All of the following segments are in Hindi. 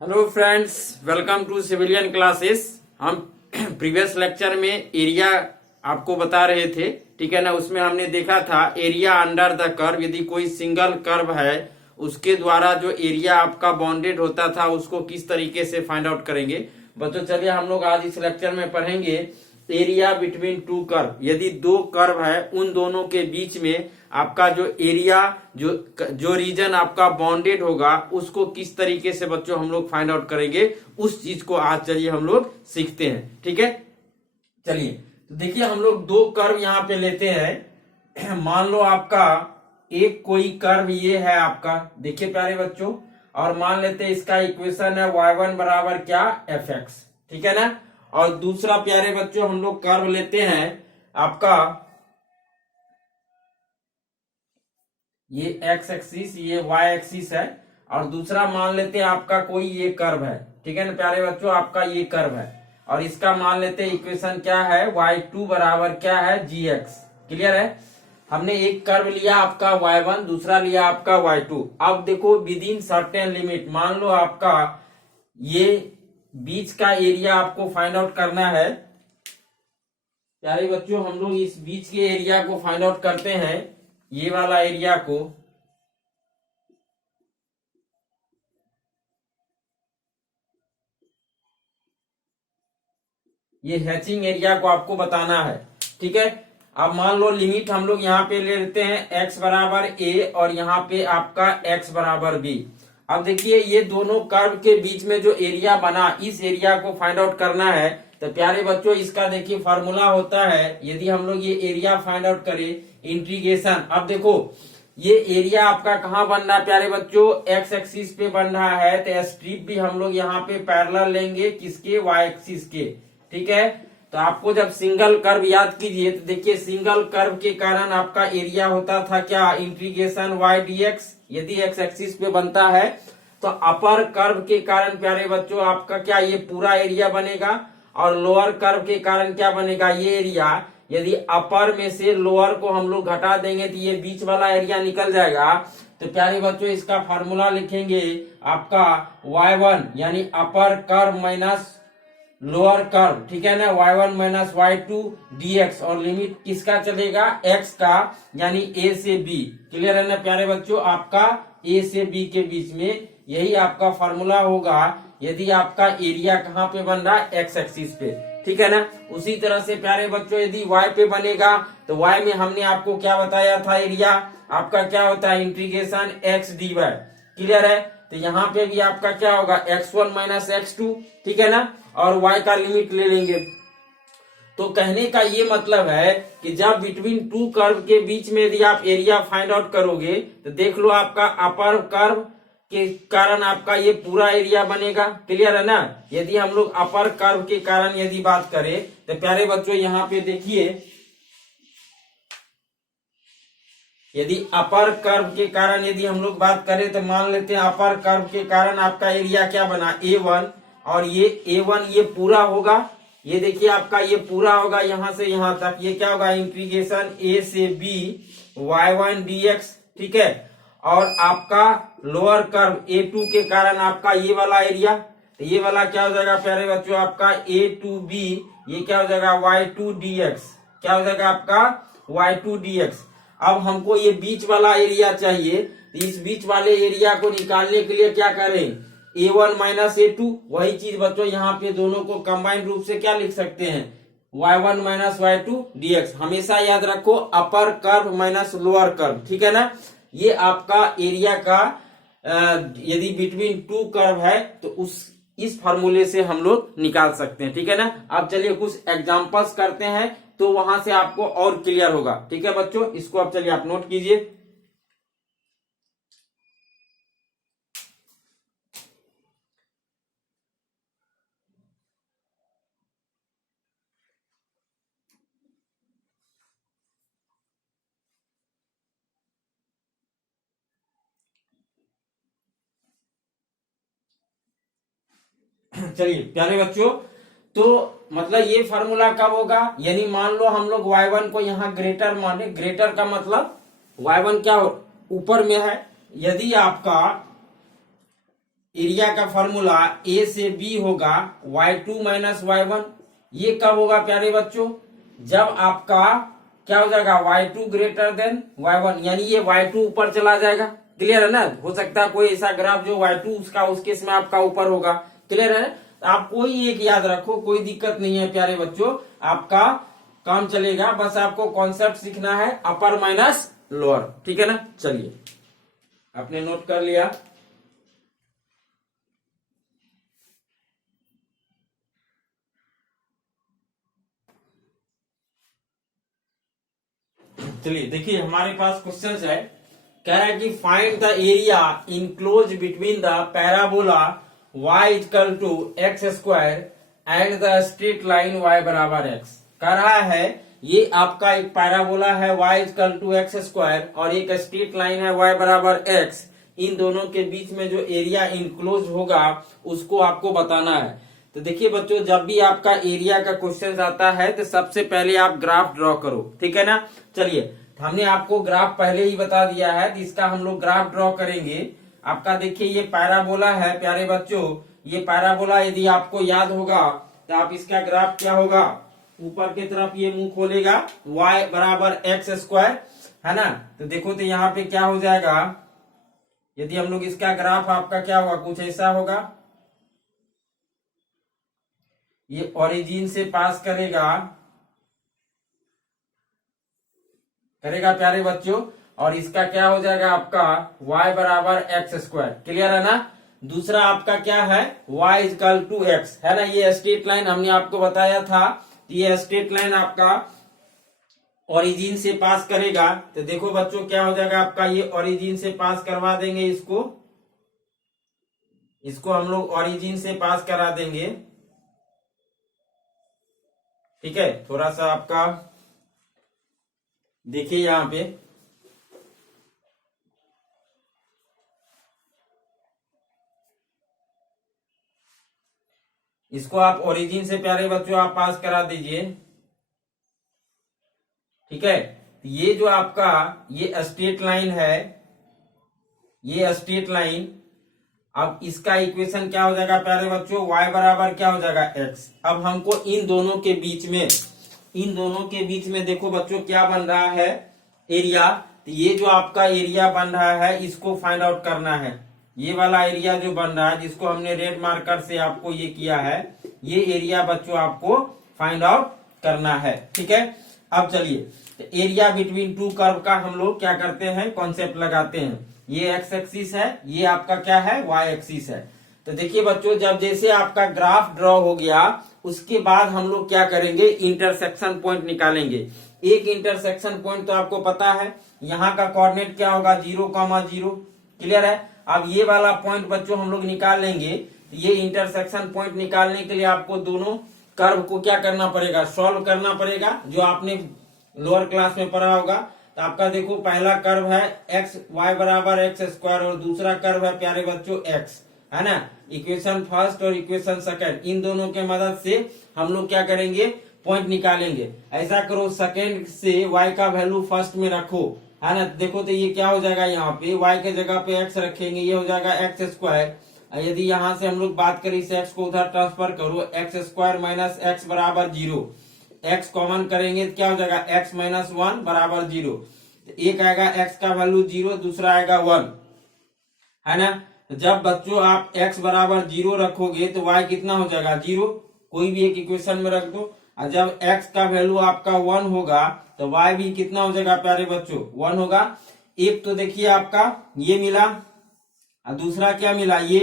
Hello friends, welcome to civilian classes. हम प्रीवियस लेक्चर में एरिया आपको बता रहे थे, ठीक है ना। उसमें हमने देखा था एरिया अंडर द कर्व। यदि कोई सिंगल कर्व है उसके द्वारा जो एरिया आपका बाउंडेड होता था उसको किस तरीके से फाइंड आउट करेंगे। बच्चों चलिए हम लोग आज इस लेक्चर में पढ़ेंगे एरिया बिटवीन टू कर्व। यदि दो कर्व है उन दोनों के बीच में आपका जो एरिया जो रीजन आपका बाउंडेड होगा उसको किस तरीके से बच्चों हम लोग फाइंड आउट करेंगे, उस चीज को आज चलिए हम लोग सीखते हैं। ठीक है, चलिए तो देखिए हम लोग दो कर्व यहाँ पे लेते हैं। मान लो आपका एक कोई कर्व ये है आपका, देखिए प्यारे बच्चों, और मान लेते हैं इसका इक्वेशन है y1 बराबर क्या, fx, ठीक है ना। और दूसरा प्यारे बच्चों हम लोग कर्व लेते हैं आपका ये x एक्सिस, ये y एक्सिस है, और दूसरा मान लेते हैं आपका कोई ये कर्व है, ठीक है ना प्यारे बच्चों, आपका ये कर्व है, और इसका मान लेते हैं इक्वेशन क्या है, y2 बराबर क्या है, gx। क्लियर है। हमने एक कर्व लिया आपका y1, दूसरा लिया आपका y2। अब देखो विद इन सर्टेन लिमिट, मान लो आपका ये बीच का एरिया आपको फाइंड आउट करना है। प्यारे बच्चों हम लोग इस बीच के एरिया को फाइंड आउट करते हैं, ये वाला एरिया को। ये हैचिंग एरिया को आपको बताना है, ठीक है। अब मान लो लिमिट हम लोग यहाँ पे ले लेते हैं x बराबर a और यहाँ पे आपका x बराबर b। अब देखिए ये दोनों कर्व के बीच में जो एरिया बना, इस एरिया को फाइंड आउट करना है। तो प्यारे बच्चों इसका देखिए फॉर्मूला होता है, यदि हम लोग ये एरिया फाइंड आउट करें, इंटीग्रेशन। अब देखो ये एरिया आपका कहाँ बन रहा है प्यारे बच्चों, एक्स एक्सिस पे बन रहा है, तो स्ट्रिप भी हम लोग यहाँ पे पैरेलल लेंगे किसके, वाई एक्सिस के, ठीक है। तो आपको जब सिंगल कर्व याद कीजिए तो देखिए सिंगल कर्व के कारण आपका एरिया होता था क्या, इंटीग्रेशन वाई डीएक्स। यदि एक्स एक्सिस पे बनता है तो अपर कर्व के कारण प्यारे बच्चों आपका क्या, ये पूरा एरिया बनेगा, और लोअर कर्व के कारण क्या बनेगा, ये एरिया। यदि अपर में से लोअर को हम लोग घटा देंगे तो ये बीच वाला एरिया निकल जाएगा। तो प्यारे बच्चों इसका फॉर्मूला लिखेंगे आपका y1 यानी upper curve minus lower curve, ठीक है ना, y1 माइनस y2 dx, और लिमिट किसका चलेगा, x का, यानी a से b। क्लियर है ना प्यारे बच्चों, आपका a से b के बीच में यही आपका फॉर्मूला होगा यदि आपका एरिया कहाँ पे बन रहा है, x एक्सिस पे, ठीक है ना। उसी तरह से प्यारे बच्चों यदि y पे बनेगा तो y में हमने आपको क्या बताया था, एरिया आपका क्या होता है, इंटीग्रेशन x dy। क्लियर है। तो यहाँ पे भी आपका क्या होगा, x1 माइनस x2, ठीक है ना, और y का लिमिट ले लेंगे। तो कहने का ये मतलब है कि जब बिटवीन टू कर्व के बीच में यदि आप एरिया फाइंड आउट करोगे तो देख लो आपका अपर कर्व के कारण आपका ये पूरा एरिया बनेगा। क्लियर है ना। यदि हम लोग अपर कर्व के कारण यदि बात करें तो प्यारे बच्चों यहाँ पे देखिए, यदि अपर कर्व के कारण यदि हम लोग बात करें तो मान लेते हैं अपर कर्व के कारण आपका एरिया क्या बना, a1, और ये a1 ये पूरा होगा, ये देखिए आपका ये पूरा होगा यहाँ से यहाँ तक, ये क्या होगा, इंटीग्रेशन a से b y1 dx, ठीक है। और आपका लोअर कर्व a2 के कारण आपका ये वाला एरिया, तो ये वाला क्या हो जाएगा प्यारे बच्चों, आपका a to b, ये क्या हो जाएगा y2 dx, क्या हो जाएगा आपका y2 dx। अब हमको ये बीच वाला एरिया चाहिए, तो इस बीच वाले एरिया को निकालने के लिए क्या करें, a1 माइनस a2। वही चीज बच्चों यहाँ पे दोनों को कंबाइंड रूप से क्या लिख सकते हैं, y1 माइनस y2 dx। हमेशा याद रखो upper curve minus lower curve, ठीक है ना। ये आपका एरिया का यदि बिटवीन टू कर्व है तो इस फॉर्मूले से हम लोग निकाल सकते हैं, ठीक है ना। अब चलिए कुछ एग्जांपल्स करते हैं तो वहां से आपको और क्लियर होगा, ठीक है बच्चों। इसको अब चलिए आप नोट कीजिए। चलिए प्यारे बच्चों, तो मतलब ये फार्मूला कब होगा, यानी मान लो हम लोग y1 को यहाँ ग्रेटर माने, ग्रेटर का मतलब y1 क्या ऊपर में है। यदि आपका एरिया का फॉर्मूला ए से बी होगा y2 माइनस y1। ये कब होगा प्यारे बच्चों? जब आपका क्या हो जाएगा y2 ग्रेटर देन y1, यानी ये y2 ऊपर चला जाएगा। क्लियर है ना? हो सकता है कोई ऐसा ग्राफ जो y2 उसका उस केस में आपका ऊपर होगा। क्लियर है? आप कोई एक याद रखो, कोई दिक्कत नहीं है प्यारे बच्चों, आपका काम चलेगा। बस आपको कॉन्सेप्ट सीखना है, अपर माइनस लोअर। ठीक है ना? चलिए, आपने नोट कर लिया। चलिए देखिए, हमारे पास क्वेश्चन है, कह रहा है कि find the area enclose between the parabola y equal to x square and the straight line y बराबर x। कह रहा है ये आपका एक पैराबोला है y equal to x square और एक स्ट्रेट लाइन है y बराबर x। इन दोनों के बीच में जो एरिया इनक्लोज होगा उसको आपको बताना है। तो देखिए बच्चों, जब भी आपका एरिया का क्वेश्चन आता है तो सबसे पहले आप ग्राफ ड्रॉ करो। ठीक है ना? चलिए, हमने आपको ग्राफ पहले ही बता दिया है, तो इसका हम लोग ग्राफ ड्रॉ करेंगे। आपका देखिए ये पैराबोला है प्यारे बच्चों, ये पैराबोला यदि आपको याद होगा तो आप इसका ग्राफ क्या होगा, ऊपर की तरफ ये मुंह खोलेगा, y बराबर एक्स स्क्वायर, है ना? तो देखो तो यहाँ पे क्या हो जाएगा, यदि हम लोग इसका ग्राफ आपका क्या होगा, कुछ ऐसा होगा। ये ओरिजिन से पास करेगा प्यारे बच्चों, और इसका क्या हो जाएगा आपका y बराबर एक्स स्क्वायर। क्लियर है ना? दूसरा आपका क्या है, y इक्वल टू एक्स, है ना? ये स्ट्रेट लाइन हमने आपको बताया था, ये स्ट्रेट लाइन आपका ओरिजिन से पास करेगा। तो देखो बच्चों क्या हो जाएगा आपका, ये ओरिजिन से पास करवा देंगे, इसको हम लोग ओरिजिन से पास करा देंगे। ठीक है, थोड़ा सा आपका देखिए यहां पे, इसको आप ओरिजिन से प्यारे बच्चों आप पास करा दीजिए। ठीक है, ये जो आपका ये स्ट्रेट लाइन है, ये स्ट्रेट लाइन, अब इसका इक्वेशन क्या हो जाएगा प्यारे बच्चों, y बराबर क्या हो जाएगा x। अब हमको इन दोनों के बीच में देखो बच्चों क्या बन रहा है, एरिया। तो ये जो आपका एरिया बन रहा है इसको फाइंड आउट करना है। ये वाला एरिया जो बन रहा है, जिसको हमने रेड मार्कर से आपको ये किया है, ये एरिया बच्चों आपको फाइंड आउट करना है। ठीक है, अब चलिए, तो एरिया बिटवीन टू कर्व का हम लोग क्या करते हैं, कॉन्सेप्ट लगाते हैं। ये एक्स एक्सिस है, ये आपका क्या है, वाई एक्सिस है। तो देखिए बच्चों, जब जैसे आपका ग्राफ ड्रॉ हो गया उसके बाद हम लोग क्या करेंगे, इंटरसेक्शन पॉइंट निकालेंगे। एक इंटरसेक्शन पॉइंट तो आपको पता है, यहाँ का कोऑर्डिनेट क्या होगा, 0,0। क्लियर है? अब ये वाला पॉइंट बच्चों हम लोग निकाल लेंगे। ये इंटरसेक्शन पॉइंट निकालने के लिए आपको दोनों कर्व को क्या करना पड़ेगा, सॉल्व करना पड़ेगा, जो आपने लोअर क्लास में पढ़ा होगा। तो आपका देखो पहला कर्व है एक्स y बराबर एक्स स्क्वायर और दूसरा कर्व है प्यारे बच्चों x, है ना? इक्वेशन फर्स्ट और इक्वेशन सेकंड, इन दोनों के मदद से हम लोग क्या करेंगे, पॉइंट निकालेंगे। ऐसा करो, सेकंड से y का वैल्यू फर्स्ट में रखो, है ना? देखो तो ये क्या हो जाएगा, यहाँ पे y के जगह पे x रखेंगे, ये हो जाएगा एक्स स्क्वायर। यदि यहाँ से हम लोग बात करें इस x को उधर ट्रांसफर करो, एक्स स्क्वायर माइनस एक्स बराबर 0, x कॉमन करेंगे तो क्या हो जाएगा, x माइनस 1 बराबर 0। एक आएगा x का वैल्यू 0, दूसरा आएगा 1, है ना? जब बच्चों आप x बराबर 0 रखोगे तो y कितना हो जाएगा, 0। कोई भी एक इक्वेशन में रख दो। और जब x का वैल्यू आपका 1 होगा तो y भी कितना हो जाएगा प्यारे बच्चों, 1 होगा। एक तो देखिए आपका ये मिला और दूसरा क्या मिला, ये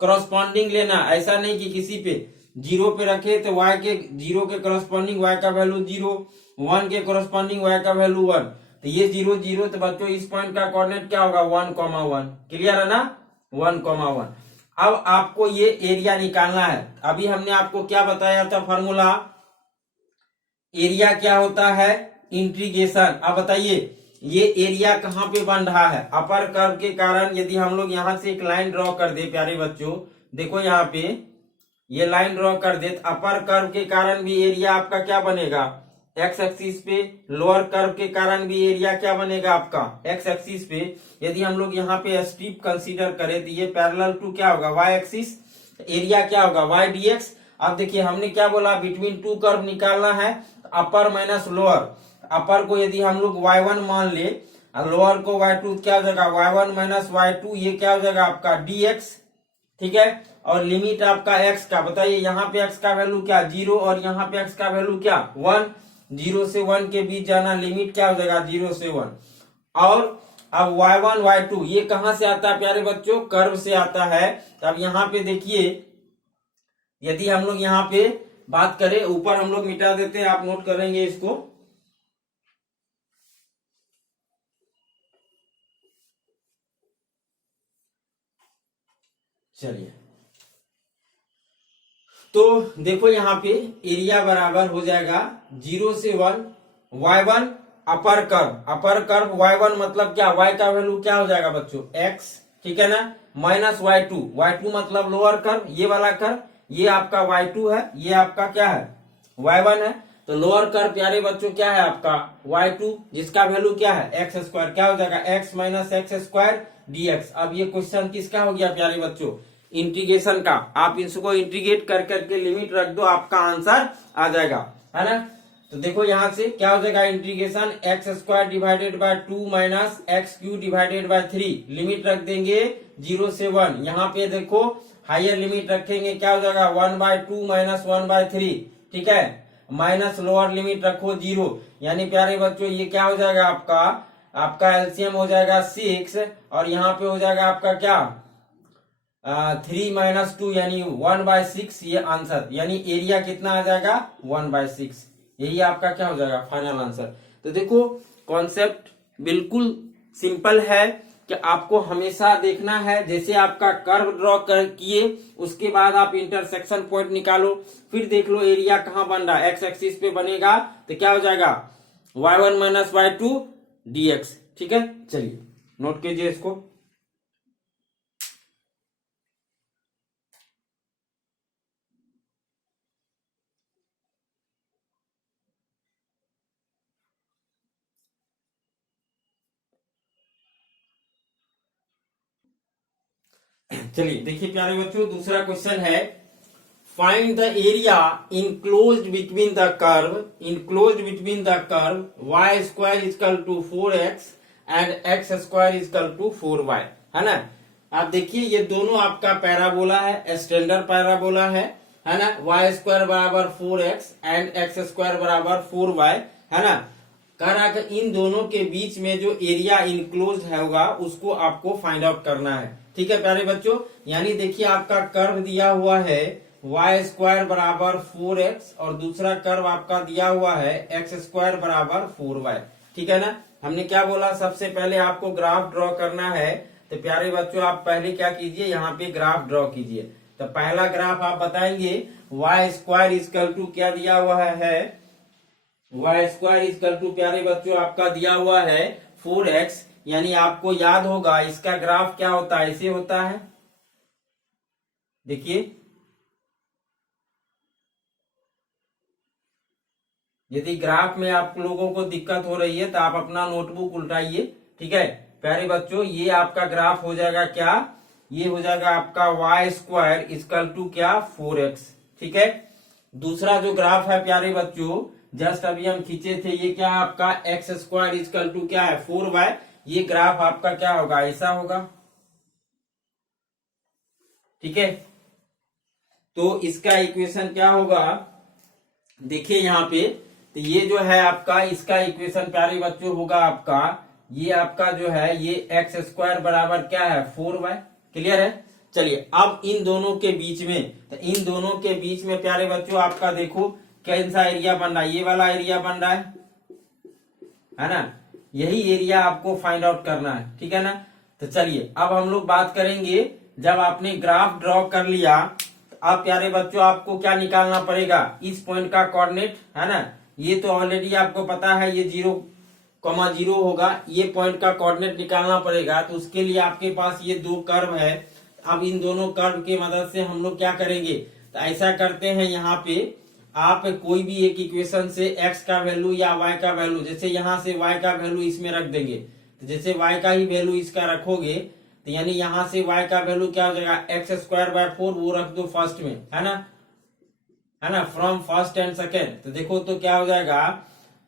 करस्पॉन्डिंग लेना, ऐसा नहीं कि किसी पे 0 पे रखे तो y के 0 के करस्पॉन्डिंग y का वैल्यू 0, 1 के करस्पॉन्डिंग y का वैल्यू 1। तो ये 0 0, तो बच्चों इस पॉइंट का कोऑर्डिनेट क्या होगा, 1,1। क्लियर है ना, 1,1। अब आपको ये एरिया निकालना है। अभी हमने आपको क्या बताया था फॉर्मूला, एरिया क्या होता है, इंटीग्रेशन। अब बताइए ये एरिया कहाँ पे बन रहा है, अपर कर्व के कारण। यदि हम लोग यहाँ से एक लाइन ड्रॉ कर दे प्यारे बच्चों, देखो यहाँ पे ये लाइन ड्रॉ कर दे, अपर कर्व के कारण भी एरिया आपका क्या बनेगा, एक्स एक्सिस पे लोअर कर्व के कारण भी एरिया क्या बनेगा आपका एक्स एक्सिस पे। यदि हम लोग यहाँ पे स्ट्रिप कंसीडर करें तो ये पैरेलल टू क्या होगा वाई एक्सिस, एरिया क्या होगा वाई डीएक्स। अब देखिए हमने क्या बोला बिटवीन टू कर्व निकालना है, अपर माइनस लोअर। अपर को यदि हम लोग y1 मान ले और लोअर को y2 क्या हो जाएगा y1 माइनस y2, ये क्या हो जाएगा आपका dx, ठीक है। और लिमिट आपका x का बताइए, यहाँ पे x का वैल्यू क्या 0 और यहाँ पे x का वैल्यू क्या 1, 0 से 1 के बीच जाना, लिमिट क्या हो जाएगा 0 से 1। और अब y1 y2 ये कहां से आता है प्यारे बच्चों, कर्व से आता है। तो अब यहाँ पे देखिए यदि हम लोग यहाँ पे बात करें, ऊपर हम लोग मिटा देते हैं, आप नोट करेंगे इसको। चलिए तो देखो यहाँ पे एरिया बराबर हो जाएगा 0 से 1 y1 upper curve, upper curve y1 मतलब क्या y का वैल्यू क्या हो जाएगा बच्चों x, ठीक है ना, माइनस y2, y2 मतलब लोअर कर्व, ये वाला कर्व, ये आपका y2 है, ये आपका क्या है y1 है। तो लोअर कर्व प्यारे बच्चों क्या है आपका y2, जिसका वैल्यू क्या है एक्स स्क्वायर, क्या हो जाएगा x minus x square dx। अब ये क्वेश्चन किसका हो गया प्यारे बच्चों, इंटीग्रेशन का। आप इसको इंटीग्रेट कर करके लिमिट रख दो, आपका आंसर आ जाएगा, है ना। तो देखो यहां से क्या हो जाएगा integration x square divided bye 2 minus x Q divided by 3, limit रख देंगे 0 से 1। यहाँ पे देखो हायर लिमिट रखेंगे, क्या हो जाएगा 1/2 माइनस 1/3, ठीक है, माइनस लोअर लिमिट रखो 0, यानी प्यारे बच्चों ये क्या हो जाएगा आपका एलसीएम हो जाएगा 6 और यहाँ पे हो जाएगा आपका क्या 3 माइनस 2 यानी 1/6, ये आंसर, यानी एरिया कितना आ जाएगा 1/6, यही आपका क्या हो जाएगा फाइनल आंसर। तो देखो कॉन्सेप्ट बिल्कुल सिंपल है कि आपको हमेशा देखना है, जैसे आपका कर्व ड्रॉ कर किए उसके बाद आप इंटरसेक्शन पॉइंट निकालो, फिर देख लो एरिया कहां बन रहा है, एक्स एक्सिस पे बनेगा तो क्या हो जाएगा y1 माइनस y2 dx, ठीक है। चलिए नोट कीजिए इसको। चलिए देखिए प्यारे बच्चों दूसरा क्वेश्चन है, find the area enclosed between the curve y square equal to 4x and x square equal to 4y, है ना। आप देखिए ये दोनों आपका पैराबोला है, स्टैंडर्ड पैराबोला है ना, y स्क्वायर बराबर 4x एंड x स्क्वायर बराबर 4y, है ना। कह रहा है कि इन दोनों के बीच में जो एरिया इनक्लोज होगा उसको आपको फाइंड आउट करना है, ठीक है प्यारे बच्चों। यानी देखिए आपका कर्व दिया हुआ है y स्क्वायर बराबर 4x और दूसरा कर्व आपका दिया हुआ है x स्क्वायर बराबर 4y, ठीक है ना। हमने क्या बोला, सबसे पहले आपको ग्राफ ड्रॉ करना है। तो प्यारे बच्चों आप पहले क्या कीजिए, यहाँ पे ग्राफ ड्रॉ कीजिए। तो पहला ग्राफ आप बताएंगे y स्क्वायर इजकल टू क्या दिया हुआ है, y स्क्वायर इजकल टू प्यारे बच्चों आपका दिया हुआ है 4x, यानी आपको याद होगा इसका ग्राफ क्या होता है, ऐसे होता है। देखिए यदि ग्राफ में आप लोगों को दिक्कत हो रही है तो आप अपना नोटबुक उल्टाइए, ठीक है प्यारे बच्चों। ये आपका ग्राफ हो जाएगा क्या, ये हो जाएगा आपका y स्क्वायर इजकल टू क्या 4x, ठीक है। दूसरा जो ग्राफ है प्यारे बच्चों जस्ट अभी हम खींचे थे, ये क्या आपका एक्स स्क्वायर इजकल टू क्या है 4y, ये ग्राफ आपका क्या होगा ऐसा होगा, ठीक है। तो इसका इक्वेशन क्या होगा देखिए यहाँ पे, तो ये जो है आपका इसका इक्वेशन प्यारे बच्चों होगा आपका, ये आपका जो है ये एक्स स्क्वायर बराबर क्या है 4y, क्लियर है। चलिए अब इन दोनों के बीच में, तो इन दोनों के बीच में प्यारे बच्चों आपका देखो कौन सा एरिया बन रहा है, ये वाला एरिया बन रहा है ना, यही एरिया आपको फाइंड आउट करना है, ठीक है ना। तो चलिए अब हम लोग बात करेंगे, जब आपने ग्राफ ड्रॉ कर लिया तो अब प्यारे बच्चों आपको क्या निकालना पड़ेगा, इस पॉइंट का कोऑर्डिनेट, है ना। ये तो ऑलरेडी आपको पता है ये 0,0 होगा, ये पॉइंट का कोऑर्डिनेट निकालना पड़ेगा। तो उसके लिए आपके पास ये दो कर्व है, अब इन दोनों कर्व की मदद से हम लोग क्या करेंगे, तो ऐसा करते हैं यहाँ पे आप कोई भी एक इक्वेशन से x का वैल्यू या y का वैल्यू, जैसे यहां से y का वैल्यू इसमें रख देंगे, तो जैसे y का ही वैल्यू इसका रखोगे तो यानी यहां से y का वैल्यू क्या हो जाएगा, एक्स स्क्वायर बाय 4, वो रख दो फर्स्ट में, है ना, फ्रॉम फर्स्ट एंड सेकेंड। तो देखो तो क्या हो जाएगा,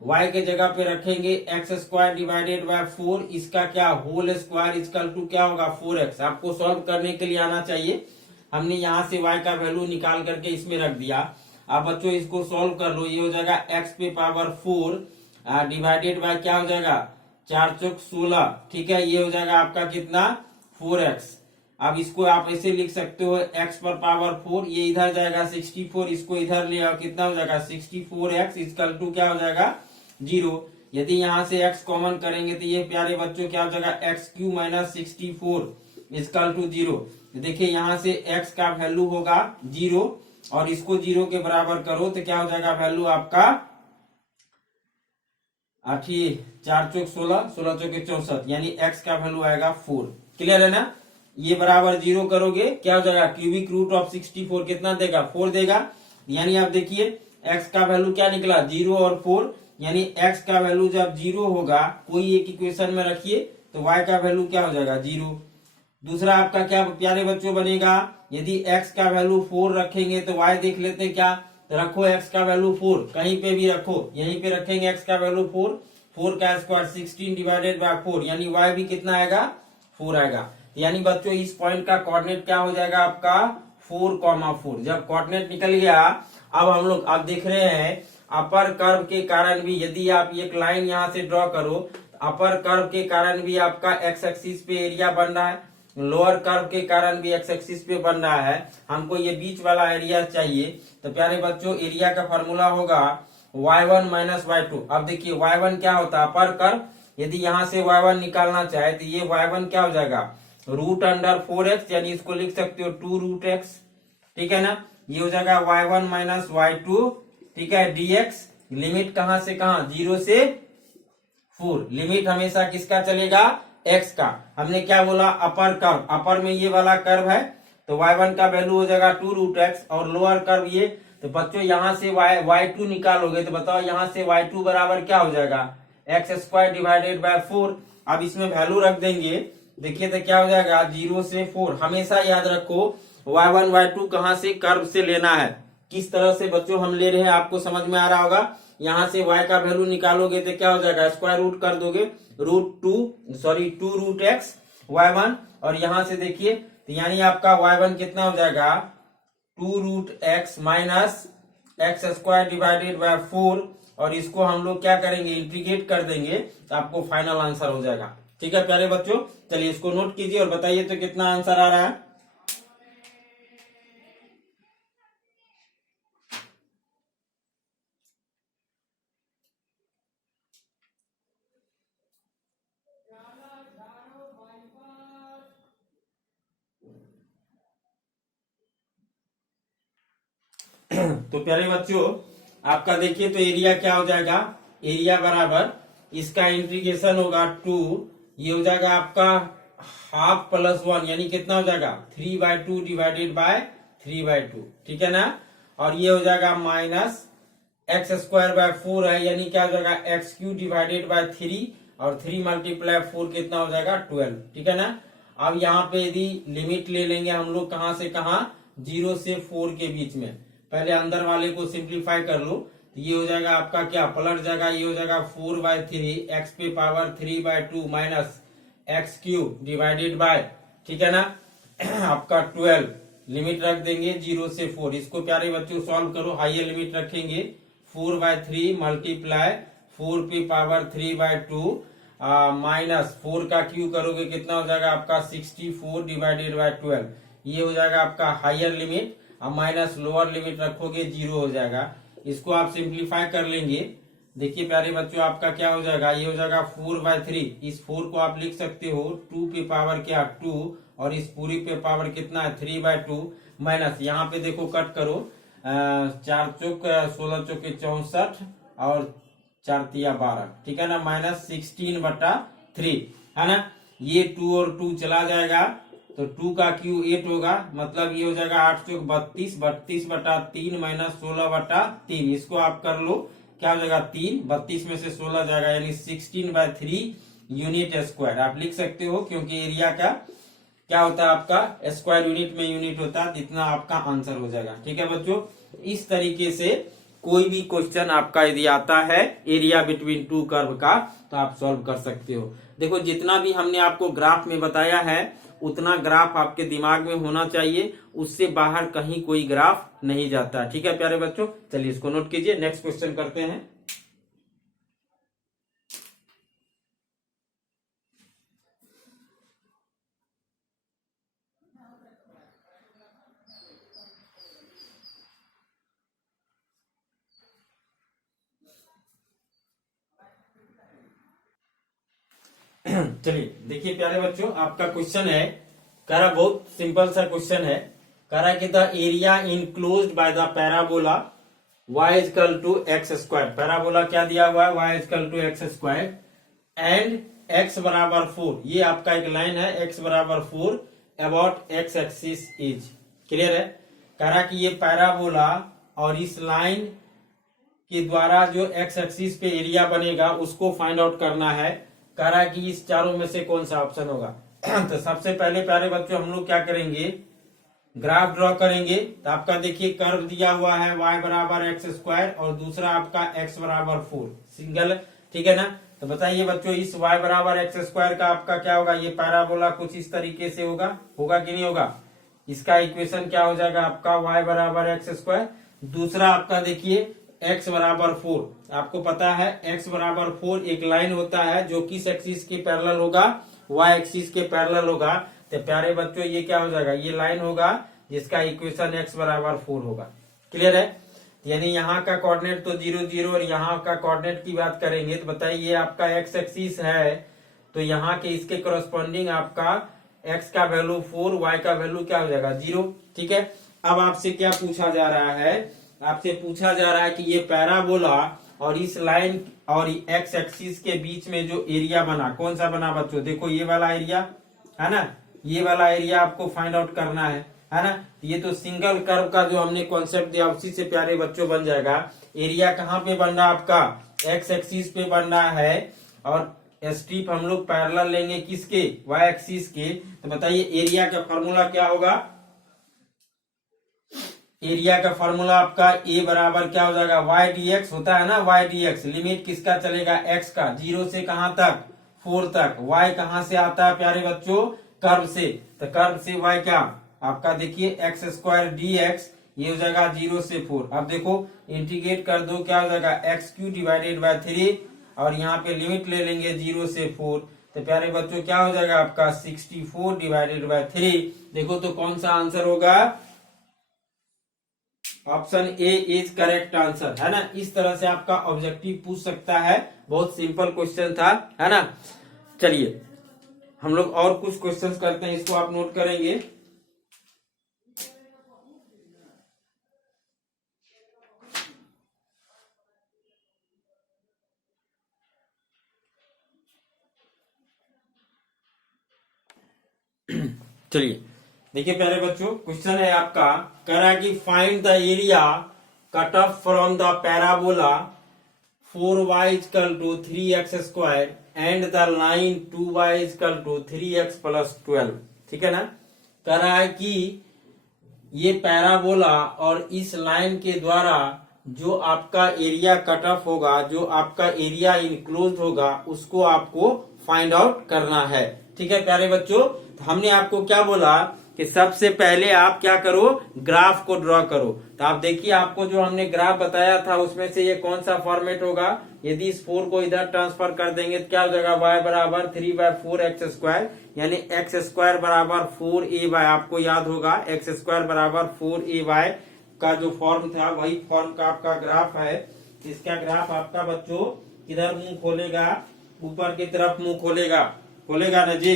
y के जगह पे रखेंगे एक्स स्क्वायर डिवाइडेड बाय 4, इसका क्या होल स्क्वायर इक्वल टू क्या होगा 4x। आपको सॉल्व करने के लिए आना चाहिए। हमने यहाँ से y का वैल्यू निकाल करके इसमें रख दिया। अब बच्चों इसको सॉल्व कर लो, ये हो जाएगा x पे पावर 4 डिवाइडेड बाय क्या हो जाएगा 4 चौक 16, ठीक है, ये हो जाएगा आपका कितना 4x। अब इसको आप ऐसे लिख सकते हो x पर पावर 4, ये इधर जाएगा 64, इसको इधर ले आओ, कितना हो जाएगा 64x इक्वल टू क्या हो जाएगा 0। यदि यहाँ से x कॉमन करेंगे तो ये प्यारे बच्चों क्या हो जाएगा x³ माइनस 64 इक्वल टू 0। देखिए यहाँ से x का वैल्यू होगा 0 और इसको 0 के बराबर करो तो क्या हो जाएगा वैल्यू आपका 4 चौक 16, 16 चौक 64, यानी x का वैल्यू आएगा 4। क्लियर है ना। ये बराबर 0 करोगे क्या हो जाएगा, क्यूबिक रूट ऑफ 64 कितना देगा 4 देगा। यानी आप देखिए x का वैल्यू क्या निकला 0 और 4, यानी x का वैल्यू जब 0 होगा कोई एक इक्वेशन में रखिए तो y का वैल्यू क्या हो जाएगा 0। दूसरा आपका क्या प्यारे बच्चों बनेगा, यदि x का वैल्यू 4 रखेंगे तो y देख लेते हैं क्या, तो रखो x का वैल्यू 4, कहीं पे भी रखो, यहीं पे रखेंगे x का वैल्यू 4, 4 का स्क्वायर 16 डिवाइडेड बाय 4, यानी y भी कितना आएगा 4 आएगा। यानी बच्चों इस पॉइंट का कोऑर्डिनेट क्या हो जाएगा आपका 4,4। जब कोऑर्डिनेट निकल गया, अब हम लोग आप देख रहे हैं अपर कर्व के कारण भी, यदि आप एक लाइन यहाँ से ड्रॉ करो, अपर कर्व के कारण भी आपका एक्स एक्सिस पे एरिया बन रहा है, लोअर कर्व के कारण भी एक्स एक्सिस पे बन रहा है। हमको ये बीच वाला एरिया चाहिए, तो प्यारे बच्चों एरिया का फॉर्मूला होगा y1 माइनस y2। अब देखिए y1 क्या होता है अपर कर्व, यदि यहाँ से y1 निकालना चाहे तो ये y1 क्या हो जाएगा रूट अंडर 4x, यानी इसको लिख सकते हो 2 रूट x, ठीक है ना। ये हो जाएगा y1 माइनस y2, ठीक है, dx। लिमिट कहां से कहां 0 से 4, लिमिट हमेशा किसका चलेगा x का। हमने क्या बोला अपर कर्व, अपर में ये वाला कर्व है तो y1 का वैल्यू हो जाएगा 2 रूट x, और लोअर कर्व ये, तो बच्चों यहां से y2 निकालोगे तो बताओ यहां से y2 बराबर क्या हो जाएगा एक्स स्क्वायर डिवाइडेड बाय 4। अब इसमें वैल्यू रख देंगे, देखिए तो क्या हो जाएगा 0 से 4। हमेशा याद रखो y1 y2 कहां से कर्व से लेना है, किस तरह से बच्चों हम ले रहे हैं आपको समझ में आ रहा होगा। यहाँ से y का वैल्यू निकालोगे तो क्या हो जाएगा स्क्वायर रूट कर दोगे टू रूट एक्स y1, और यहाँ से देखिए तो यानी आपका y1 कितना हो जाएगा 2 root x minus x square divided by 4, और इसको हम लोग क्या करेंगे इंटीग्रेट कर देंगे तो आपको फाइनल आंसर हो जाएगा। ठीक है प्यारे बच्चों, चलिए इसको नोट कीजिए और बताइए तो कितना आंसर आ रहा है। तो प्यारे बच्चों आपका देखिए तो एरिया क्या हो जाएगा, एरिया बराबर इसका इंटीग्रेशन होगा 2, ये हो जाएगा आपका हाफ प्लस 1, यानी कितना हो जाएगा 3/2 डिवाइडेड बाय 3/2, ठीक है ना। और ये हो जाएगा माइनस एक्स स्क्वायर बाय 4 है, यानी क्या हो जाएगा x³ डिवाइडेड बाय 3, और 3 मल्टीप्लाई 4 कितना हो जाएगा 12, ठीक है ना। अब यहाँ पे यदि लिमिट ले लेंगे हम लोग कहां से कहां 0 से 4 के बीच में, पहले अंदर वाले को सिंप्लीफाई कर लो तो ये हो जाएगा आपका क्या पलट जाएगा, ये हो जाएगा 4/3 एक्स पे power 3/2 minus x³ divided by, ठीक है ना, आपका 12। लिमिट रख देंगे 0 से 4, इसको प्यारे बच्चों सॉल्व करो, हाइयर लिमिट रखेंगे 4/3 मल्टीप्लाई 4 पे पावर 3/2 माइनस 4 का क्यू करोगे कितना हो जाएगा आपका 64 डिवाइडेड बाय 12, ये हो जाएगा आपका हाइयर लिमिट। अब माइनस लोअर लिमिट रखोगे 0 हो जाएगा, इसको आप सिंप्लीफाई कर लेंगे। देखिए प्यारे बच्चों आपका क्या हो जाएगा, ये हो जाएगा 4/3, इस 4 को आप लिख सकते हो 2 पे पावर क्या 2, और इस पूरी पे पावर कितना है 3/2 माइनस, यहाँ पे देखो कट करो 4 चौक 16 चौक 64 और 4 तिया 12, ठीक है ना, माइनस 16/3 है ना। ये 2 और 2 चला जाएगा तो 2 का क्यू 8 होगा, मतलब ये हो जाएगा 8 चौक 32, 32/3 माइनस 16/3, इसको आप कर लो, क्या हो जाएगा 3, 32 में से 16 जाएगा, यानी 16/3 यूनिट स्क्वायर आप लिख सकते हो, क्योंकि एरिया का क्या होता है आपका स्क्वायर यूनिट में यूनिट होता है, इतना आपका आंसर हो जाएगा। ठीक है बच्चों, इस तरीके से कोई भी क्वेश्चन आपका यदि आता है एरिया बिटवीन टू कर्व का, तो आप सॉल्व कर सकते हो। देखो जितना भी हमने आपको ग्राफ में बताया है उतना ग्राफ आपके दिमाग में होना चाहिए, उससे बाहर कहीं कोई ग्राफ नहीं जाता। ठीक है प्यारे बच्चों, चलिए इसको नोट कीजिए, नेक्स्ट क्वेश्चन करते हैं। चलिए देखिए प्यारे बच्चों, आपका क्वेश्चन है, कह रहा बहुत सिंपल सा क्वेश्चन है, कह रहा कि the area enclosed by the parabola y equal to x square. Parabola क्या दिया हुआ है, y equal to x square and x बराबर 4, ये आपका एक लाइन है, x बराबर 4 about x axis is. Clear है, कह रहा कि ये पैराबोला और इस लाइन के द्वारा जो x एक्सिस पे एरिया बनेगा उसको फाइंड आउट करना है। कह रहा कि इस चारों में से कौन सा ऑप्शन होगा। तो सबसे पहले प्यारे बच्चों हम लोग क्या करेंगे, ग्राफ ड्रॉ करेंगे। तो आपका देखिए कर्व दिया हुआ है y बराबर एक्स स्क्वायर और दूसरा आपका x बराबर 4 सिंगल, ठीक है ना। तो बताइए बच्चों, इस y बराबर एक्स स्क्वायर का आपका क्या होगा, ये पैराबोला कुछ इस तरीके से होगा, होगा कि नहीं होगा। इसका इक्वेशन क्या हो जाएगा आपका y बराबर एक्स स्क्वायर, दूसरा आपका देखिए x बराबर 4। आपको पता है x बराबर 4 एक लाइन होता है जो किस एक्सिस के पैरेलल होगा, y एक्सिस के पैरेलल होगा। तो प्यारे बच्चों ये क्या हो जाएगा, ये लाइन होगा जिसका इक्वेशन x बराबर 4 होगा। क्लियर है, यानी यहाँ का कोऑर्डिनेट तो 0 0 और यहाँ का कोऑर्डिनेट की बात करेंगे तो बताइए ये आपका x एक्सिस है, तो यहाँ के इसके करस्पॉन्डिंग आपका x का वैल्यू 4, y का वैल्यू क्या हो जाएगा 0। ठीक है, अब आपसे क्या पूछा जा रहा है, आपसे पूछा जा रहा है कि ये पैराबोला और इस लाइन और x एक्सिस के बीच में जो एरिया बना, कौन सा बना बच्चों, देखो ये वाला एरिया है ना, ये वाला एरिया आपको फाइंड आउट करना है ना। ये तो सिंगल कर्व का जो हमने कॉन्सेप्ट दिया उसी से प्यारे बच्चों बन जाएगा। एरिया कहाँ पे बन रहा है आपका, x एक्सिस पे बन रहा है और स्ट्रिप हम लोग पैरेलल लेंगे किसके, y एक्सिस के। तो बताइए एरिया का फॉर्मूला क्या होगा, एरिया का फॉर्मूला आपका a बराबर क्या हो जाएगा, y dx होता है ना, y dx लिमिट किसका चलेगा, x का, 0 से कहां तक 4 तक। y कहां से आता है प्यारे बच्चों, कर्व से, तो कर्व से y क्या आपका देखिए एक्स स्क्वायर dx, ये हो जाएगा 0 से 4। अब देखो इंटीग्रेट कर दो, क्या हो जाएगा एक्स क्यू डिवाइडेड बाय 3 और यहाँ पे लिमिट ले लेंगे 0 से 4। तो प्यारे बच्चों क्या हो जाएगा आपका 64 डिवाइडेड बाय 3। देखो तो कौन सा आंसर होगा, option A is correct answer, है ना। इस तरह से आपका ऑब्जेक्टिव पूछ सकता है, बहुत सिंपल क्वेश्चन था, है ना। चलिए हम लोग और कुछ क्वेश्चंस करते हैं, इसको आप नोट करेंगे। चलिए देखिए प्यारे बच्चों, क्वेश्चन है आपका, कह रहा है कि find the area cut off from the parabola 4y equal to 3x square and the line 2y equal to 3x plus 12। ठीक है ना, कह रहा है कि ये पैराबोला और इस लाइन के द्वारा जो आपका एरिया कट ऑफ होगा, जो आपका एरिया इनक्लोज होगा, उसको आपको फाइंड आउट करना है। ठीक है प्यारे बच्चों, तो हमने आपको क्या बोला कि सबसे पहले आप क्या करो, ग्राफ को ड्रॉ करो। तो आप देखिए आपको जो हमने ग्राफ बताया था उसमें से ये कौन सा फॉर्मेट होगा, यदि इस 4 को इधर ट्रांसफर कर देंगे तो क्या हो जाएगा, y बराबर 3/4 एक्स स्क्वायर, यानी एक्स स्क्वायर बराबर 4a/, आपको याद होगा एक्स स्क्वायर बराबर 4a/, का जो फॉर्म था वही फॉर्म का आपका ग्राफ है। इसका ग्राफ आपका बच्चों किधर मुंह खोलेगा, ऊपर की तरफ मुंह खोलेगा, खोलेगा ना जी,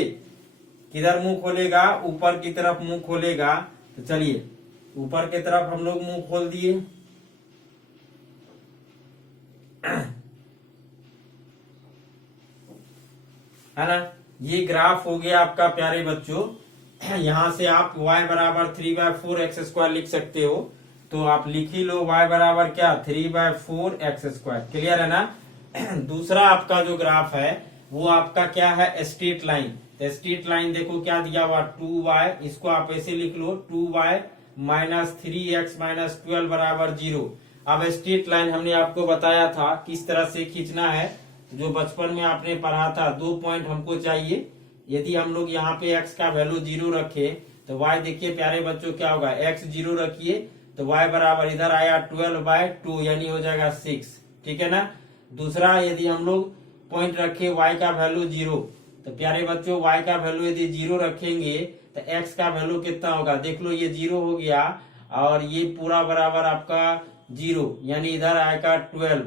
किधर मुंह खोलेगा, ऊपर की तरफ मुंह खोलेगा। तो चलिए ऊपर की तरफ हम लोग मुंह खोल दिए, है ना। ये ग्राफ हो गया आपका प्यारे बच्चों, यहाँ से आप y बराबर 3/4 x² लिख सकते हो, तो आप लिख ही लो y बराबर क्या 3/4 x²। क्लियर है ना। दूसरा आपका जो ग्राफ है वो आपका क्या है स्ट्रेट लाइन। स्ट्रेट लाइन देखो क्या दिया हुआ 2y, इसको आप ऐसे लिख लो 2y माइनस 3x माइनस 12 बराबर 0। अब स्ट्रेट लाइन हमने आपको बताया था किस तरह से खींचना है, जो बचपन में आपने पढ़ा था। 2 पॉइंट हमको चाहिए। यदि हम लोग यहाँ पे x का वैल्यू 0 रखे तो y देखिए प्यारे बच्चों क्या होगा, x 0 रखिए तो y बराबर इधर आया 12/2 यानी हो जाएगा 6। ठीक है ना। दूसरा यदि हम लोग पॉइंट रखे y का वैल्यू 0, तो प्यारे बच्चों y का वैल्यू यदि 0 रखेंगे तो x का वैल्यू कितना होगा, देख लो ये 0 हो गया और ये पूरा बराबर आपका 0 यानी इधर आएगा 12।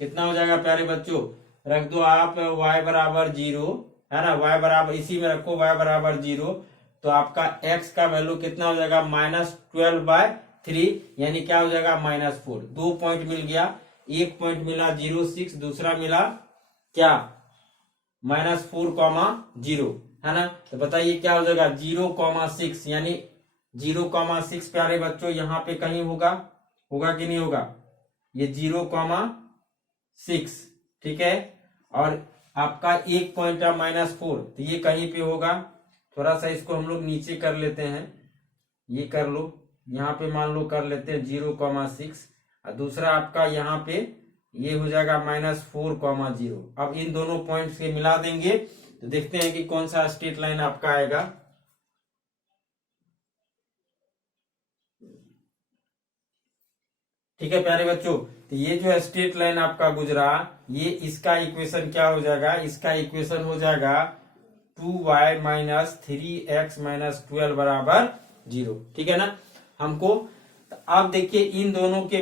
कितना हो जाएगा प्यारे बच्चों, रख दो आप y बराबर 0 है ना, y बराबर इसी में रखो y बराबर 0, तो आपका x का वैल्यू कितना हो जाएगा -12/3 यानी क्या हो जाएगा -4। 2 पॉइंट मिल गया, एक पॉइंट मिला 0.6, दूसरा मिला क्या -4,0 है ना। तो बताइए क्या हो जाएगा 0,6 यानी 0,6 प्यारे बच्चों यहाँ पे कहीं होगा, होगा कि नहीं होगा, ये 0,6। ठीक है। और आपका एक पॉइंट है -4, तो ये कहीं पे होगा। थोड़ा सा इसको हम लोग नीचे कर लेते हैं, ये कर लो, यहाँ पे मान लो कर लेते हैं 0,6 और दूसरा आपका यहाँ पे ये हो जाएगा -4,0। अब इन दोनों पॉइंट्स के मिला देंगे तो देखते हैं कि कौन सा स्ट्रेट लाइन आपका आएगा। ठीक है प्यारे बच्चों, तो ये जो स्ट्रेट लाइन आपका गुजरा, ये इसका इक्वेशन क्या हो जाएगा, इसका इक्वेशन हो जाएगा 2y माइनस 3x माइनस 12 बराबर 0। ठीक है ना। हमको अब देखिए इन दोनों के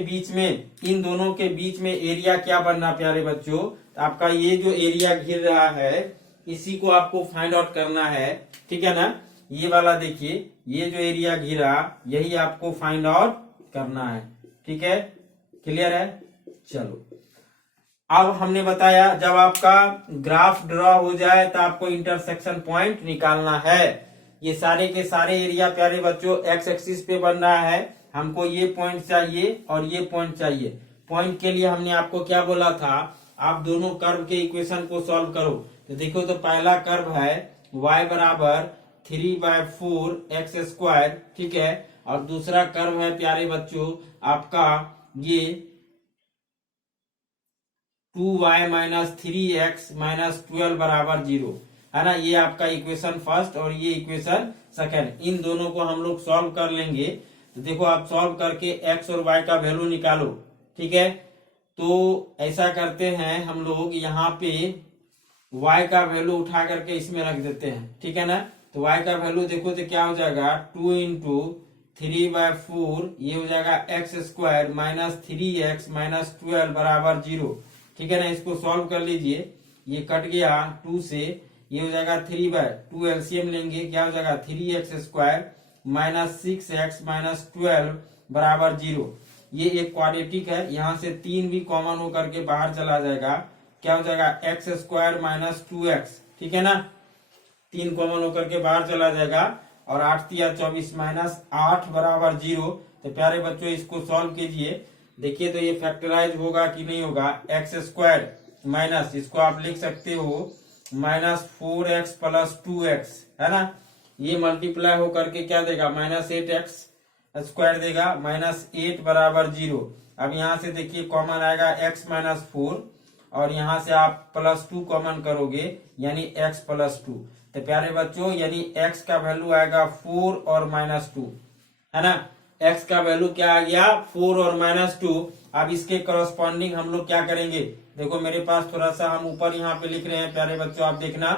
बीच में एरिया क्या बनना प्यारे बच्चों, तो आपका ये जो एरिया घिर रहा है इसी को आपको फाइंड आउट करना है। ठीक है ना। ये वाला देखिए, ये जो एरिया घिरा यही आपको फाइंड आउट करना है। ठीक है, क्लियर है। चलो अब हमने बताया जब आपका ग्राफ ड्रॉ हो जाए तो आपको इंटरसेक्शन पॉइंट निकालना है। ये सारे के सारे एरिया प्यारे बच्चों एक्स एक्सिस पे बन रहा है, हमको ये पॉइंट चाहिए और ये पॉइंट चाहिए। पॉइंट के लिए हमने आपको क्या बोला था, आप दोनों कर्व के इक्वेशन को सॉल्व करो। तो देखो तो पहला कर्व है y बराबर 3/4 x²। ठीक है। और दूसरा कर्व है प्यारे बच्चों आपका ये 2y माइनस 3x माइनस 12 बराबर 0 है ना। ये आपका इक्वेशन फर्स्ट और ये इक्वेशन सेकंड, इन दोनों को हम लोग सॉल्व कर लेंगे। तो देखो आप सॉल्व करके x और y का वैल्यू निकालो। ठीक है। तो ऐसा करते हैं हम लोग, यहाँ पे y का वैल्यू उठा करके इसमें रख देते हैं। ठीक है ना। तो y का वैल्यू देखो तो क्या हो जाएगा 2 इंटू 3/4, ये हो जाएगा x² माइनस 3x माइनस 12 बराबर 0। ठीक है ना। इसको सॉल्व कर लीजिए, ये कट गया 2 से, ये हो जाएगा 3/2 एलसीएम लेंगे, क्या हो जाएगा 3x² माइनस 6x माइनस 12 बराबर 0। ये एक क्वाड्रेटिक है, यहाँ से 3 भी कॉमन होकर के बाहर चला जाएगा, क्या हो जाएगा x² माइनस 2x। ठीक है ना। 3 कॉमन होकर के बाहर चला जाएगा और 8 × 24 माइनस 8 बराबर 0। तो प्यारे बच्चों इसको सॉल्व कीजिए, देखिए तो ये फैक्टराइज होगा कि नहीं होगा। x² माइनस इसको आप लिख सकते हो -4x प्लस 2x है ना। ये मल्टीप्लाई होकर के क्या देगा -8x² देगा, -8 बराबर 0। अब यहाँ से देखिए कॉमन आएगा x माइनस 4 और यहाँ से आप +2 कॉमन करोगे यानी x + 2। तो प्यारे बच्चों यानी x का वैल्यू आएगा 4 और -2 है ना। x का वैल्यू क्या आ गया 4 और -2। अब इसके करस्पॉन्डिंग हम लोग क्या करेंगे, देखो मेरे पास थोड़ा सा हम ऊपर यहाँ पे लिख रहे हैं प्यारे बच्चों, आप देखना।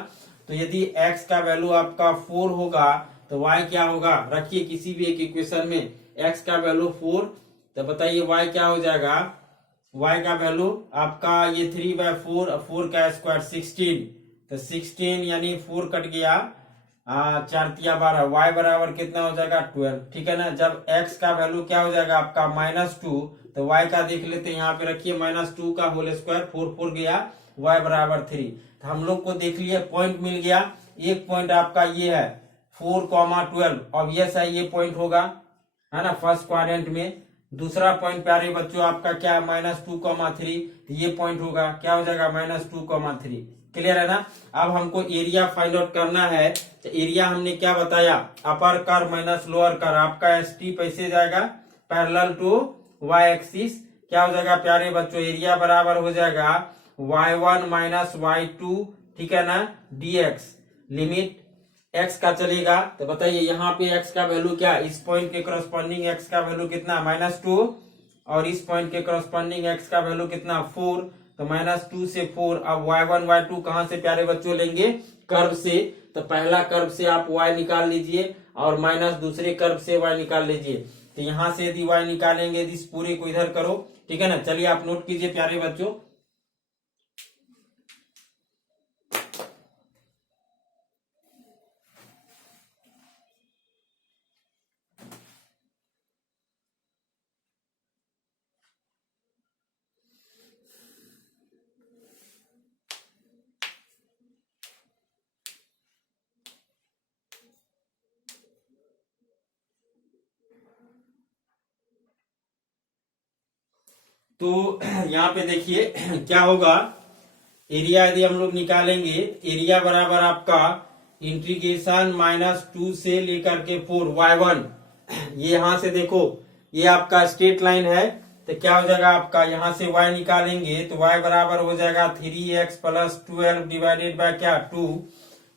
तो यदि x का वैल्यू आपका 4 होगा तो y क्या होगा, रखिए किसी भी एक इक्वेशन में x का वैल्यू 4, तो बताइए y क्या हो जाएगा। y का वैल्यू आपका ये 3/4, 4 का स्क्वायर 16, तो 16 यानी 4 कट गया 4 × 12, y बराबर कितना हो जाएगा 12। ठीक है ना। जब x का वैल्यू क्या हो जाएगा आपका -2, तो y का देख लेते हैं, यहाँ पे रखिए -2 का होल स्क्वायर, 4 गया, y बराबर 3। तो हम लोग को देख लिया पॉइंट मिल गया। एक पॉइंट आपका ये है 4,12 ऑब्वियस है ये पॉइंट होगा, है ना, फर्स्ट क्वाड्रेंट में। दूसरा पॉइंट प्यारे बच्चों आपका क्या है, -2,3, तो ये पॉइंट होगा, क्या हो जाएगा, -2,3। क्लियर है ना। अब हमको एरिया फाइंड आउट करना है, तो एरिया हमने क्या बताया, upper curve minus lower curve, आपका ST पैसे जाएगा पैरेलल टू y एक्सिस, क्या हो जाएगा प्यारे बच्चों, एरिया बराबर हो जाएगा y1 माइनस y2, ठीक है ना, dx। लिमिट x का चलेगा, तो बताइए यहाँ पे x का वैल्यू क्या, इस पॉइंट के करस्पॉन्डिंग x का वैल्यू कितना, -2, और इस पॉइंट के करस्पॉन्डिंग x का वैल्यू कितना, 4, तो -2 से 4। अब y1 y2 कहां से प्यारे बच्चों लेंगे, कर्व से, तो पहला कर्व से आप y निकाल लीजिए और माइनस दूसरे कर्व से y निकाल लीजिए। तो यहां से यदि y निकालेंगे, इस पूरे को इधर करो, ठीक है ना। चलिए आप नोट कीजिए प्यारे बच्चों। तो यहाँ पे देखिए क्या होगा, एरिया यदि हम लोग निकालेंगे, एरिया बराबर आपका इंटीग्रेशन -2 से लेकर के 4 y1, ये यहां से देखो ये आपका स्ट्रेट लाइन है, तो क्या हो जाएगा आपका, यहां से y निकालेंगे तो y बराबर हो जाएगा 3x प्लस 12 डिवाइडेड बाय क्या 2,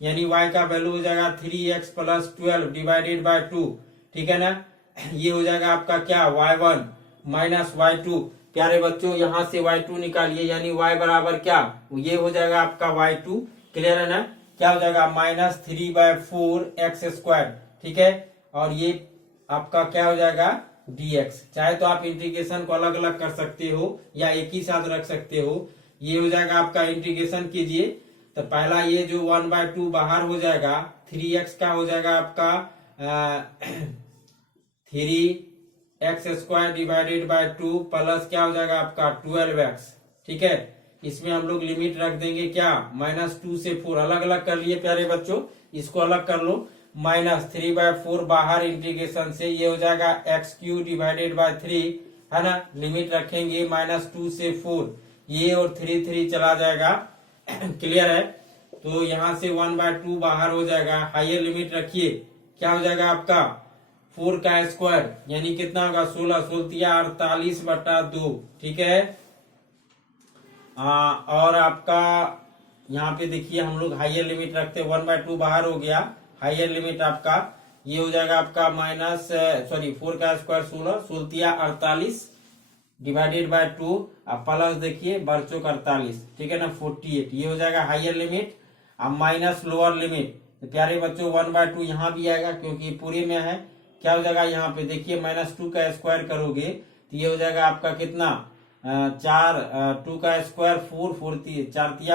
यानी y का वैल्यू हो जाएगा 3x प्लस 12 डिवाइडेड बाय 2, ठीक है ना। ये हो जाएगा आपका क्या, y1 माइनस y2। प्यारे बच्चों यहाँ से y2 निकालिए, यानी y बराबर क्या, ये हो जाएगा आपका y2। क्लियर है ना। क्या हो जाएगा, -3/4x², ठीक है, और ये आपका क्या हो जाएगा, dx। चाहे तो आप इंटीग्रेशन को अलग अलग कर सकते हो या एक ही साथ रख सकते हो। ये हो जाएगा आपका, इंटीग्रेशन कीजिए तो पहला ये जो 1/2 बाहर हो जाएगा, 3x का हो जाएगा आपका 3x² डिवाइडेड बाय 2 प्लस क्या हो जाएगा आपका 12x, ठीक है। इसमें हम लोग लिमिट रख देंगे क्या, -2 से 4, अलग अलग कर लिए प्यारे बच्चों, इसको अलग कर लो। -3/4 बाहर इंटीग्रेशन से ये हो जाएगा x³ डिवाइडेड बाय 3, है ना। लिमिट रखेंगे -2 से 4, ये और 3 चला जाएगा। क्लियर है। तो यहाँ से 1/2 बाहर हो जाएगा, हायर लिमिट रखिए, क्या हो जाएगा आपका 4 का स्क्वायर, यानी कितना होगा 16, 48/2, ठीक है। और आपका यहाँ पे देखिए हम लोग हायर लिमिट रखते हैं, 1/2 बाहर हो गया, हायर लिमिट आपका ये हो जाएगा आपका 4 का स्क्वायर 16, 48 डिवाइडेड बाय 2, अब प्लस देखिए बरचोक 48, ठीक है ना, 48, ये हो जाएगा हायर लिमिट। अब माइनस लोअर लिमिट, तो प्यारे बच्चों 1/2 यहाँ भी आएगा क्योंकि पूरे में है। क्या हो जाएगा यहाँ पे देखिए, -2 का स्क्वायर करोगे तो ये हो जाएगा आपका कितना, 2 का स्क्वायर 4, 4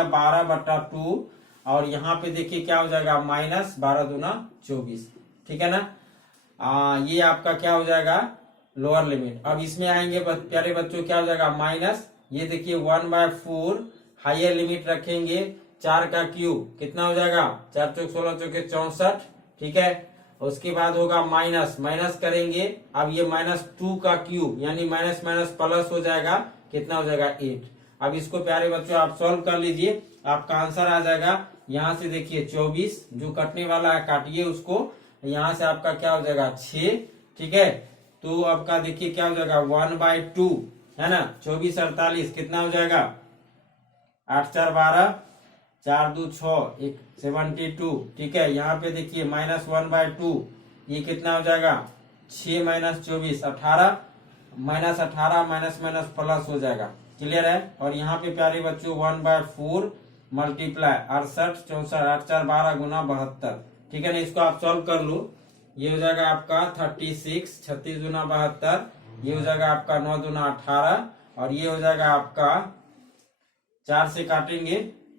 12/2, और यहाँ पे देखिए क्या हो जाएगा -12 दूना 24, ठीक है ना। ये आपका क्या हो जाएगा लोअर लिमिट। अब इसमें आएंगे प्यारे बच्चों, क्या हो जाएगा माइनस, ये देखिए 1/4 हायर लिमिट रखेंगे, 4 का क्यूब कितना हो जाएगा, 4 चौक 16 चौके 64, ठीक है। उसके बाद होगा माइनस करेंगे, अब ये -2 का क्यूब, यानी माइनस माइनस प्लस हो जाएगा, कितना हो जाएगा 8। अब इसको प्यारे बच्चों आप सॉल्व कर लीजिए, आपका आंसर आ जाएगा। यहाँ से देखिए 24 जो कटने वाला है काटिए उसको, यहाँ से आपका क्या हो जाएगा 6, ठीक है। तो आपका देखिए क्या हो जाएगा 1/2, है ना, 24 48 कितना हो जाएगा, 8 4 12, 4 2 6 72, ठीक है। यहाँ पे देखिए -1/2, ये कितना हो जाएगा 6 - 24 18, -18 माइनस माइनस प्लस हो जाएगा। क्लियर है। और यहाँ पे प्यारे बच्चों 1/4 मल्टीप्लाई 68 64 8 4 12 गुना 72, ठीक है ना। इसको आप सॉल्व कर लो, ये हो जाएगा आपका 36 36 गुना 72, ये हो जाएगा आपका 9 दूना 18, और ये हो जाएगा आपका 4 से काटेंगे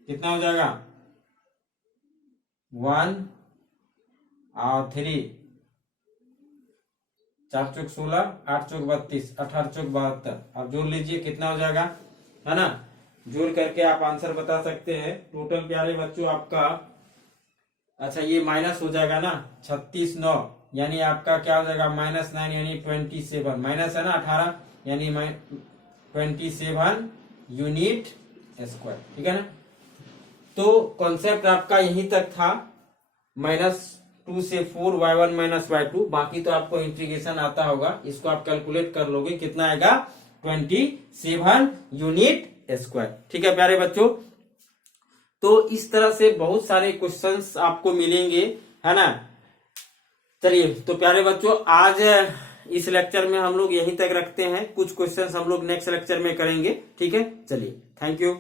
कितना हो जाएगा 1 और 3, 4 चौक 16 8 चौक 32 18 चौक 72। अब जोड़ लीजिए कितना हो जाएगा, है ना। जोड़ करके आप आंसर बता सकते हैं। टोटल प्यारे बच्चों आपका अच्छा ये माइनस हो जाएगा ना, 36/9 यानी आपका क्या हो जाएगा -9 यानी 27, माइनस है ना 18 यानी 27 यूनिट स्क्वायर, ठीक है ना। तो कॉन्सेप्ट आपका यहीं तक था, -2 से 4 y1 - y2, बाकी तो आपको इंटीग्रेशन आता होगा, इसको आप कैलकुलेट कर लोगे, कितना आएगा 27 यूनिट स्क्वायर, ठीक है प्यारे बच्चों। तो इस तरह से बहुत सारे क्वेश्चंस आपको मिलेंगे, है ना। चलिए तो प्यारे बच्चों आज इस लेक्चर में हम लोग यहीं तक रखते हैं, कुछ क्वेश्चंस हम लोग नेक्स्ट लेक्चर में करेंगे, ठीक है। चलिए थैंक यू।